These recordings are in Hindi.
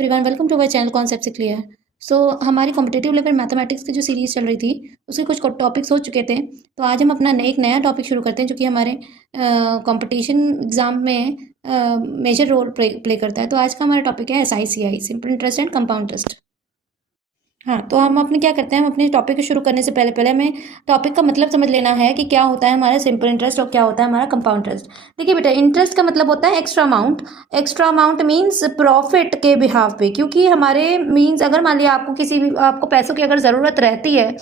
Everyone, welcome to my channel concept से क्लियर। हमारी कॉम्पिटेटिव लेवल मैथमेटिक्स की जो सीरीज़ चल रही थी उसके कुछ टॉपिक्स हो चुके थे। तो आज हम अपना एक नया टॉपिक शुरू करते हैं जो कि हमारे कंपटीशन एग्जाम में मेजर रोल प्ले करता है। तो आज का हमारा टॉपिक है SICI, simple interest and compound interest. हाँ, तो हम अपने क्या करते हैं, हम अपने टॉपिक को शुरू करने से पहले पहले हमें टॉपिक का मतलब समझ लेना है कि क्या होता है हमारा सिंपल इंटरेस्ट और क्या होता है हमारा कंपाउंड इंटरेस्ट। देखिए बेटा, इंटरेस्ट का मतलब होता है extra amount. Extra amount means profit के बिहाफ पे, क्योंकि हमारे मीन्स अगर मान लिया आपको आपको पैसों की अगर ज़रूरत रहती है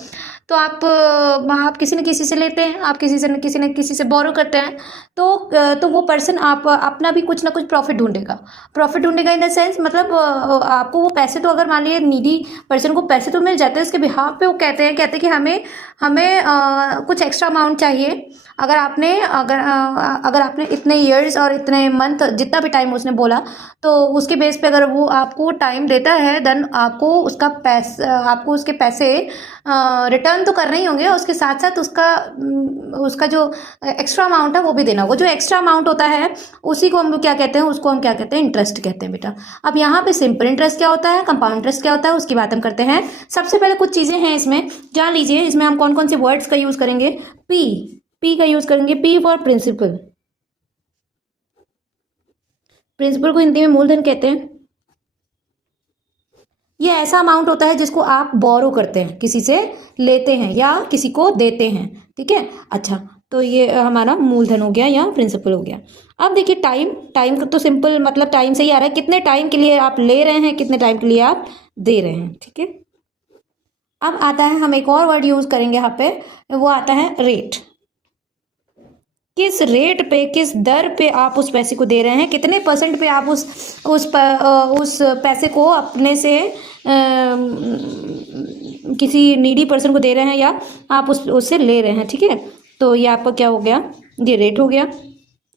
तो आप किसी न किसी से लेते हैं, आप किसी न किसी से बोरो करते हैं। तो वो पर्सन आप अपना भी कुछ ना कुछ प्रॉफिट ढूंढेगा इन द सेंस, मतलब आपको वो पैसे, तो अगर मान लीजिए नीडी पर्सन को पैसे तो मिल जाते हैं, उसके बिहाफ पे वो कहते हैं कि हमें हमें कुछ एक्स्ट्रा अमाउंट चाहिए। अगर आपने इतने ईयर्स और इतने मंथ, जितना भी टाइम उसने बोला, तो उसके बेस पे अगर वो आपको टाइम देता है, देन आपको उसके पैसे रिटर्न तो करने ही होंगे, और उसके साथ साथ उसका जो एक्स्ट्रा अमाउंट है वो भी देना होगा। जो एक्स्ट्रा अमाउंट होता है उसी को हम लोग क्या कहते हैं, उसको हम क्या कहते हैं, इंटरेस्ट कहते हैं बेटा। अब यहाँ पे सिंपल इंटरेस्ट क्या होता है, कंपाउंड इंटरेस्ट क्या होता है, उसकी बात हम करते हैं। सबसे पहले कुछ चीज़ें हैं इसमें, जान लीजिए। इसमें हम कौन कौन से वर्ड्स का यूज़ करेंगे। पी का यूज़ करेंगे। P for principal. प्रिंसिपल को हिंदी में मूलधन कहते हैं। ये ऐसा अमाउंट होता है जिसको आप बोरो करते हैं, किसी से लेते हैं या किसी को देते हैं, ठीक है। अच्छा, तो ये हमारा मूलधन हो गया या प्रिंसिपल हो गया। अब देखिए, टाइम तो सिंपल मतलब टाइम से ही आ रहा है, कितने टाइम के लिए आप ले रहे हैं, कितने टाइम के लिए आप दे रहे हैं, ठीक है। अब आता है, हम एक और वर्ड यूज करेंगे यहाँ पे, वो आता है रेट। किस रेट पे, किस दर पे आप उस पैसे को दे रहे हैं, कितने परसेंट पे आप उस पैसे को अपने से किसी नीडी पर्सन को दे रहे हैं या आप उससे ले रहे हैं, ठीक है। तो ये आपका क्या हो गया, ये रेट हो गया।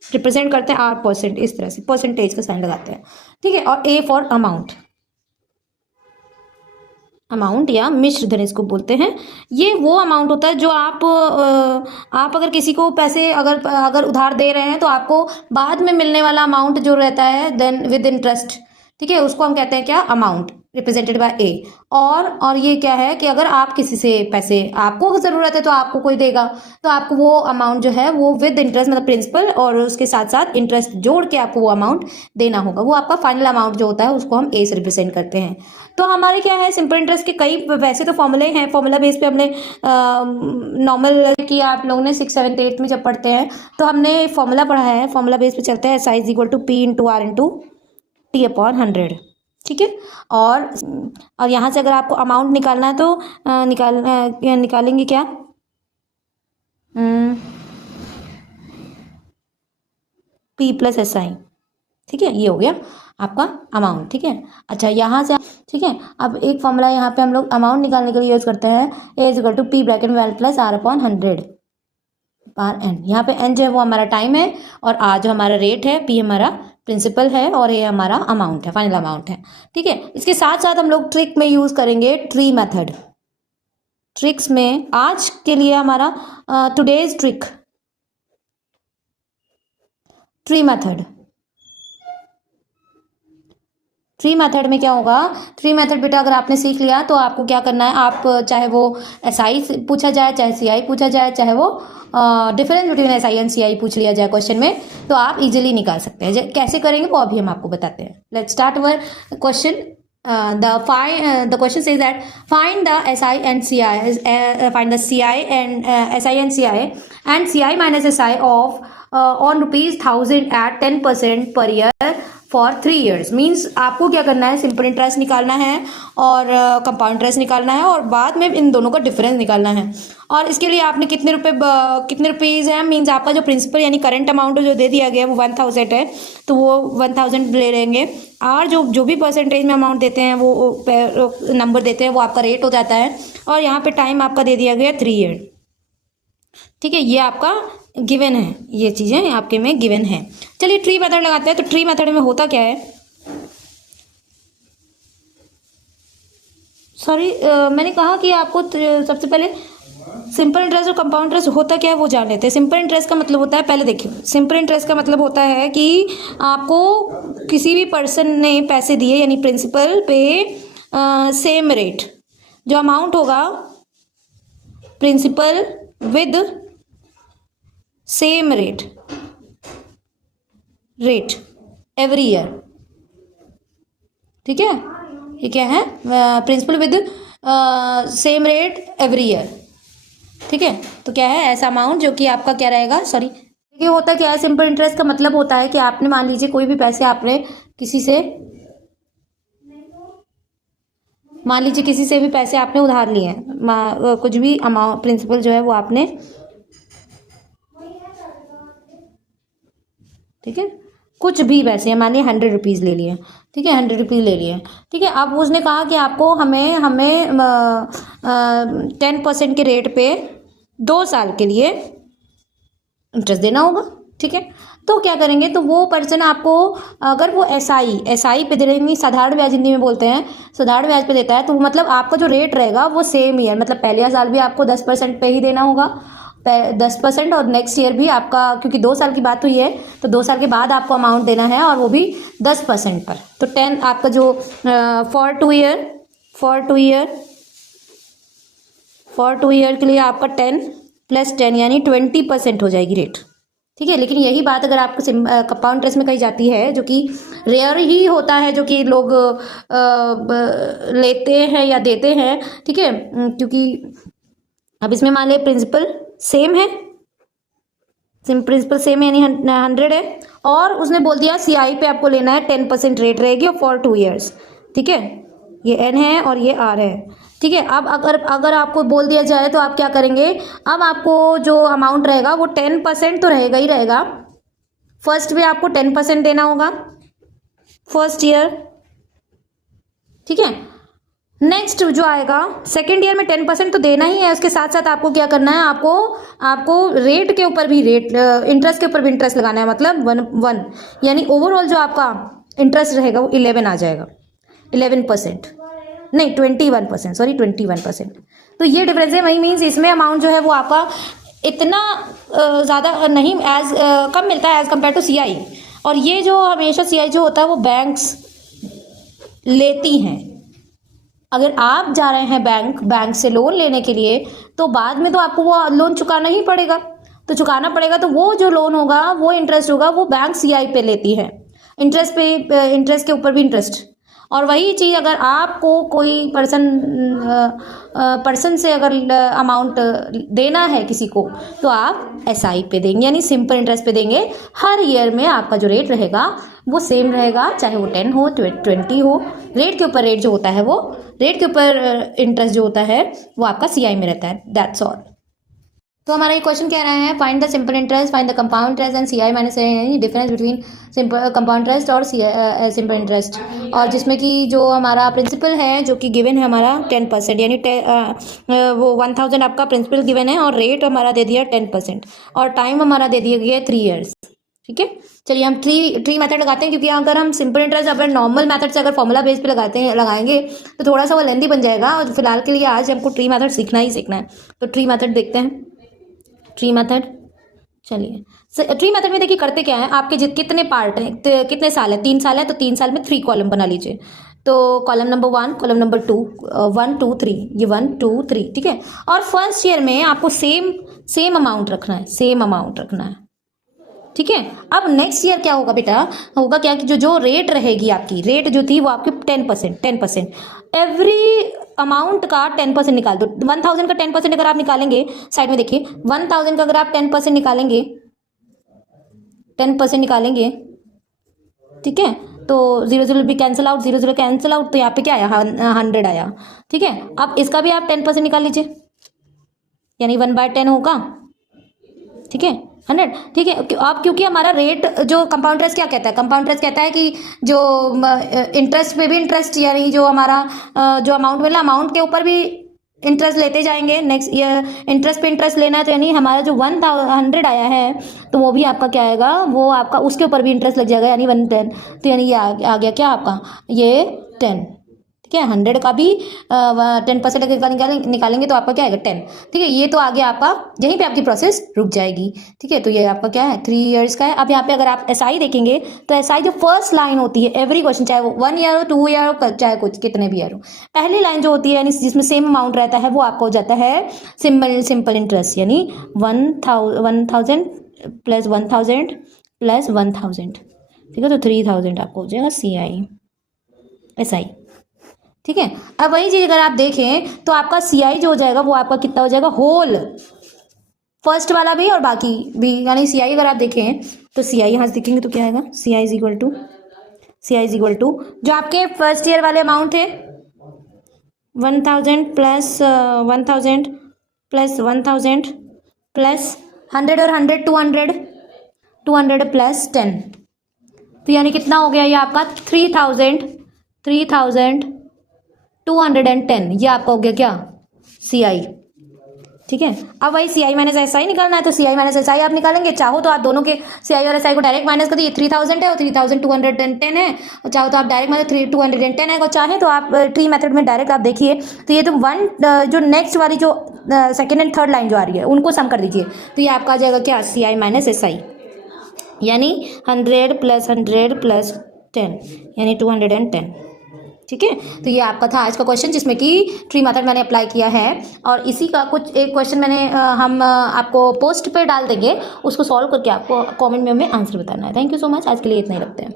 रिप्रेजेंट करते हैं R%, इस तरह से परसेंटेज का साइन लगाते हैं, ठीक है। और A फॉर अमाउंट या मिश्र धन इसको बोलते हैं। ये वो अमाउंट होता है जो आप अगर किसी को पैसे अगर उधार दे रहे हैं तो आपको बाद में मिलने वाला अमाउंट जो रहता है, देन विद इंटरेस्ट, ठीक है, उसको हम कहते हैं क्या, अमाउंट, रिप्रेजेंटेड बाय ए। और ये क्या है कि अगर आप किसी से पैसे, आपको ज़रूरत है तो आपको कोई देगा, तो आपको वो अमाउंट जो है वो विद इंटरेस्ट, मतलब प्रिंसिपल और उसके साथ साथ इंटरेस्ट जोड़ के आपको वो अमाउंट देना होगा। वो आपका फाइनल अमाउंट जो होता है उसको हम ए से रिप्रेजेंट करते हैं। तो हमारे क्या है, सिंपल इंटरेस्ट के कई वैसे तो फॉर्मूले हैं, फॉर्मूला बेस पे हमने नॉर्मल की आप लोगों ने 6, 7, 8 में जब पढ़ते हैं तो हमने फॉर्मूला पढ़ा है, फॉर्मूला बेस पे चलता है SI is equal to P into R into T/100, ठीक है। और यहाँ से अगर आपको अमाउंट निकालना है तो निकालेंगे क्या, P प्लस SI, ठीक है। ये हो गया आपका अमाउंट, ठीक है। अच्छा, यहाँ से ठीक है। अब एक फॉर्मूला यहाँ पे हम लोग अमाउंट निकालने के लिए यूज करते हैं, A is equal to P bracket में प्लस R/100 बार N। यहाँ पे N जो है वो हमारा टाइम है, और R जो हमारा रेट है, P हमारा प्रिंसिपल है, और ये हमारा अमाउंट है, फाइनल अमाउंट है, ठीक है। इसके साथ साथ हम लोग ट्रिक में यूज करेंगे ट्री मेथड। ट्रिक्स में आज के लिए हमारा today's trick, tree method. Tree method में क्या होगा, ट्री मेथड बेटा अगर आपने सीख लिया तो आपको क्या करना है, आप चाहे वो SI पूछा जाए, चाहे CI पूछा जाए, चाहे वो difference between SI and CI पूछ लिया जाए क्वेश्चन में, तो आप इजीली निकाल सकते हैं। कैसे करेंगे वो अभी हम आपको बताते हैं। Let's start our question. The question says that find the SI and CI, find the CI and SI and CI and CI minus SI of on ₹1000 at 10% per year for 3 years। Means आपको क्या करना है, सिंपल इंटरेस्ट निकालना है और कंपाउंड इंटरेस्ट निकालना है, और बाद में इन दोनों का डिफरेंस निकालना है। और इसके लिए आपने कितने रुपीज़ हैं, मीन्स आपका जो प्रिंसिपल यानी करंट अमाउंट जो दे दिया गया है वो 1000 है, तो वो 1000 ले लेंगे। और जो भी परसेंटेज में अमाउंट देते हैं, वो नंबर देते हैं, वो आपका रेट हो जाता है। और यहाँ पे टाइम आपका दे दिया गया 3 year, ठीक है। ये आपका गिवन है, ये चीज़ें आपके में गिवन है। चलिए ट्री मेथड लगाते हैं। तो ट्री मेथड में होता क्या है, मैंने कहा कि आपको सबसे पहले सिंपल इंटरेस्ट और कंपाउंड इंटरेस्ट होता क्या है वो जान लेते हैं। सिंपल इंटरेस्ट का मतलब होता है, पहले देखिए, सिंपल इंटरेस्ट का मतलब होता है कि आपको किसी भी पर्सन ने पैसे दिए यानी प्रिंसिपल पे सेम रेट, जो अमाउंट होगा principal with same rate every year, ठीक है। ये क्या है, principal with same rate every year, ठीक है। तो क्या है, ऐसा अमाउंट जो कि आपका क्या रहेगा, सॉरी, ये होता है क्या है, सिंपल इंटरेस्ट का मतलब होता है कि आपने मान लीजिए कोई भी पैसे आपने किसी से, मान लीजिए किसी से भी पैसे आपने उधार लिए हैं, कुछ भी अमाउंट प्रिंसिपल जो है वो आपने, ठीक है, कुछ भी पैसे मानिए 100 रुपीज़ ले लिए, ठीक है, 100 रुपीज़ ले लिए, ठीक है। अब उसने कहा कि आपको हमें 10% के रेट पे 2 साल के लिए इंटरेस्ट देना होगा, ठीक है। तो क्या करेंगे, तो वो पर्सन आपको, अगर वो एसआई पे दे रहे, साधारण ब्याज हिंदी में बोलते हैं, साधारण ब्याज पे देता है, तो मतलब आपका जो रेट रहेगा वो सेम ईयर, मतलब पहले साल भी आपको 10% पे ही देना होगा, 10%, और नेक्स्ट ईयर भी आपका, क्योंकि 2 साल की बात हुई है तो 2 साल के बाद आपको अमाउंट देना है, और वो भी 10% पर। तो 10 आपका जो फॉर टू ईयर के लिए आपका 10 + 10 यानी 20% हो जाएगी रेट, ठीक है। लेकिन यही बात अगर आपको कंपाउंड इंटरेस्ट में कही जाती है, जो कि रेयर ही होता है, जो कि लोग लेते हैं या देते हैं, ठीक है, क्योंकि अब इसमें मान लिया प्रिंसिपल सेम है, प्रिंसिपल सेम यानी 100 है, और उसने बोल दिया सीआई पे आपको लेना है 10% रेट रहेगी और फॉर 2 ईयर्स, ठीक है। ये एन है और ये आर है, ठीक है। अब अगर आपको बोल दिया जाए तो आप क्या करेंगे, अब आपको जो अमाउंट रहेगा वो 10% तो रहेगा ही रहेगा, फर्स्ट में आपको 10% देना होगा फर्स्ट ईयर, ठीक है। नेक्स्ट जो आएगा सेकेंड ईयर में 10% तो देना ही है, उसके साथ साथ आपको क्या करना है, आपको रेट के ऊपर भी इंटरेस्ट के ऊपर भी इंटरेस्ट लगाना है, मतलब 1 यानी ओवरऑल जो आपका इंटरेस्ट रहेगा वो 11 आ जाएगा, 11% नहीं 21%, सॉरी 21%। तो ये डिफरेंस है, वही मीन्स इसमें अमाउंट जो है वो आपका इतना ज़्यादा नहीं, कम मिलता है एज कम्पेयर टू सीआई। और ये जो हमेशा सीआई जो होता है वो बैंक्स लेती हैं। अगर आप जा रहे हैं बैंक से लोन लेने के लिए, तो बाद में तो आपको वो लोन चुकाना ही पड़ेगा, तो चुकाना पड़ेगा, तो वो जो लोन होगा वो इंटरेस्ट होगा वो बैंक सीआई पे लेती है, इंटरेस्ट के ऊपर भी इंटरेस्ट। और वही चीज़ अगर आपको कोई पर्सन से अगर अमाउंट देना है किसी को, तो आप एसआई पे देंगे यानी सिंपल इंटरेस्ट पे देंगे। हर ईयर में आपका जो रेट रहेगा वो सेम रहेगा, चाहे वो 10 हो 20 हो, रेट के ऊपर रेट जो होता है वो रेट के ऊपर इंटरेस्ट जो होता है वो आपका सीआई में रहता है, दैट्स ऑल। तो हमारा ये क्वेश्चन कह रहा है find the simple interest, find the compound interest and CI minus यानी difference between simple compound interest और सिंपल इंटरेस्ट। और जिसमें कि जो हमारा प्रिंसिपल है जो कि गिवन है हमारा 10% यानी वो 1000 आपका प्रिंसिपल गिवन है, और रेट हमारा दे दिया 10%, और टाइम हमारा दे दिया गया 3 ईयर्स, ठीक है। चलिए हम ट्री मेथड लगाते हैं, क्योंकि अगर हम सिंपल इंटरेस्ट अगर नॉर्मल मेथड से अगर फॉर्मूला बेस पे लगाएंगे तो थोड़ा सा वो लेंदी बन जाएगा, और फिलहाल के लिए आज हमको ट्री मेथड सीखना ही सीखना है। तो ट्री मेथड देखते हैं, ट्री मेथड। चलिए ट्री मेथड में देखिए करते क्या है, आपके कितने पार्ट हैं, कितने साल है, 3 साल है, तो 3 साल में 3 कॉलम बना लीजिए। तो कॉलम नंबर 1, कॉलम नंबर 2, 1 2 3, ये 1 2 3, ठीक है। और फर्स्ट ईयर में आपको सेम अमाउंट रखना है, सेम अमाउंट रखना है, ठीक है। अब नेक्स्ट ईयर क्या होगा बेटा, होगा क्या कि जो रेट रहेगी आपकी, रेट जो थी वो आपकी 10%, एवरी अमाउंट का 10% निकाल दो। 1000 का 10% अगर आप निकालेंगे, साइड में देखिए 1000 का अगर आप 10% निकालेंगे, 10% निकालेंगे, ठीक है, तो 0 0 भी कैंसिल आउट, 0 0 कैंसिल आउट, तो यहाँ पे क्या आया 100 आया, ठीक है। अब इसका भी आप 10% निकाल लीजिए, यानी 1/10 होगा, ठीक है, 100, ठीक है। अब क्योंकि हमारा रेट जो कंपाउंड इंटरेस्ट क्या कहता है, कंपाउंड इंटरेस्ट कहता है कि जो इंटरेस्ट पे भी इंटरेस्ट, यानी जो हमारा जो अमाउंट मिला अमाउंट के ऊपर भी इंटरेस्ट लेते जाएंगे, नेक्स्ट ईयर इंटरेस्ट पे इंटरेस्ट लेना है, तो यानी हमारा जो 100 आया है तो वो भी आपका क्या आएगा, वो आपका उसके ऊपर भी इंटरेस्ट लग जाएगा, यानी 110, तो यानी ये आ गया क्या आपका, ये 10, ठीक है। 100 का भी 10% अगर निकालेंगे तो आपका क्या आएगा 10, ठीक है। ये तो आगे आपका यहीं पे आपकी प्रोसेस रुक जाएगी, ठीक है। तो ये आपका क्या है 3 ईयर्स का है। अब यहाँ पे अगर आप एसआई देखेंगे तो एसआई जो फर्स्ट लाइन होती है एवरी क्वेश्चन, चाहे वो 1 ईयर हो 2 ईयर हो चाहे कुछ कितने भी ईयर हो, पहली लाइन जो होती है यानी जिसमें सेम अमाउंट रहता है वो आपका हो जाता है सिंपल इंटरेस्ट, यानी 1000 प्लस 1000 प्लस 1000, ठीक है। तो 3000 आपको हो जाएगा एसआई, ठीक है। अब वही चीज अगर आप देखें तो आपका सीआई जो हो जाएगा वो आपका कितना हो जाएगा होल, फर्स्ट वाला भी और बाकी भी, यानी सीआई अगर आप देखें तो सीआई यहाँ से देखेंगे तो क्या आएगा सीआई इज इक्वल टू जो आपके फर्स्ट ईयर वाले अमाउंट थे 1000 प्लस 1000 प्लस 1000 प्लस 100 और 100 200 प्लस 10, तो यानी कितना हो गया ये आपका 3210, ये आपका हो गया क्या सीआई, ठीक है। अब वही सीआई माइनस एसआई निकालना है तो सीआई माइनस एसआई आप निकालेंगे, चाहो तो आप दोनों के सीआई और एसआई को डायरेक्ट माइनस कर दीजिए। 3000 है और 3210 है, और चाहो तो आप डायरेक्ट माइनस 210 है, और चाहे तो आप ट्री मेथड में डायरेक्ट आप देखिए तो ये तो जो नेक्स्ट वाली जो सेकेंड एंड थर्ड लाइन जो आ रही है उनको सम कर दीजिए, तो ये आपका आ जाएगा क्या सीआई माइनस एसआई, यानी 100 प्लस 10 यानी 210, ठीक है। तो ये आपका था आज का क्वेश्चन जिसमें कि ट्री मेथड मैंने अप्लाई किया है, और इसी का कुछ एक क्वेश्चन मैंने हम आपको पोस्ट पे डाल देंगे, उसको सॉल्व करके आपको कमेंट में हमें आंसर बताना है। थैंक यू सो मच, आज के लिए इतना ही रखते हैं।